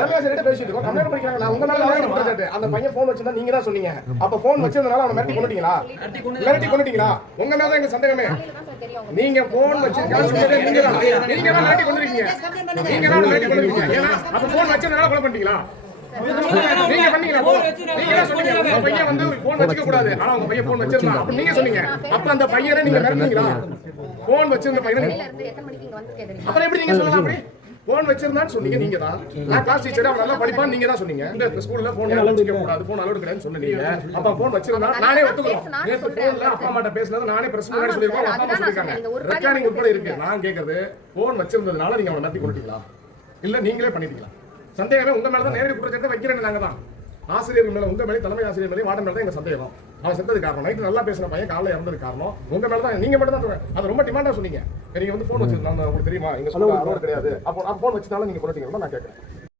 தலைமையாசிரியர்கிட்ட பேசிட்டு இருக்கோம். கம்ப்ளைண்ட் பண்ணிக்கிறாங்க. நான் உங்க மேல நேரடி குற்றச்சாட்டு. அந்த பையன் போன் வச்சிருந்தா நீங்க தான் சொன்னீங்க. அப்ப போன் வச்சிருந்தனால அவனை மிரட்டி கொண்டுட்டீங்களா? மிரட்டி கொண்டுட்டீங்களா? உங்க மேல தான் எங்க சந்தேகமே. நீங்க போன் வச்சிருக்கான்னு சொன்னதே நீங்க தான். நீங்க தான் மிரட்டி கொண்டுருக்கீங்க. நீங்க தான் மிரட்டி கொண்டுருக்கீங்க. ஏன்னா அப்ப போன் வச்சிருந்தனால கொலை பண்ணிட்டீங்களா? நீங்க பண்ணீங்களா? நீங்க தான் சொன்னீங்க உங்க பையன் வந்து போன் வச்சுக்க கூடாது. ஆனா உங்க பையன் போன் வச்சிருந்தா அப்ப நீங்க சொன்னீங்க. அப்ப அந்த பையனை நீங்க மிரட்டினீங்களா? போன் வச்சிருந்த பையனை அப்புறம் எப்படி நீங்க சொல்லலாம்? அப்படி போன் வச்சிருந்தான்னு சொன்னீங்க நீங்க தான். நான் கிளாஸ் டீச்சர் அவன் நல்லா படிப்பான்னு நீங்க தான் சொன்னீங்க. இந்த ஸ்கூல்ல போன் வச்சுக்க கூடாது, போன் அலோட் கிடையாதுன்னு சொன்னீங்க. அப்ப போன் வச்சிருந்தா நானே ஒத்துக்கிறோம். நேத்து போன்ல அப்பா அம்மாட்ட பேசினது நானே பிரஸ் முன்னாடி சொல்லிருக்கோம். அப்பா அம்மா சொல்லிருக்காங்க. ரெக்கார்டிங் உட்பட இருக்கு. நான் கேக்குறது போன் வச்சிருந்ததுனால நீங்க அவனை நடத்தி கொண்டுட்டீங்களா இல்ல நீங்களே பண்ணிட்டீங்களா? சந்தேகமே உங்க மேல தான். நேரடி குற்றச்சாட்டு வைக்கிறேன். நாங்க தான் ஆசிரியர்கள் மேல, உங்க மேலே, தலைமை ஆசிரியர் மேலே, வார்டன் மேல தான் எங்க சந்தேகம். அவன் செத்தது காரணம் நைட்டு நல்லா பேசின பையன் காலைல இறந்தது காரணம் உங்க மேல தான். நீங்க மட்டும் தான் அது ரொம்ப டிமாண்டா சொன்னீங்க. நீங்க வந்து போன் வச்சிருந்தா உங்களுக்கு தெரியுமா? எங்க ஸ்கூல்ல அலோட் கிடையாது. அப்போ போன் வச்சதால நீங்க கொண்டுட்டீங்களா? நான் கேட்கறேன்.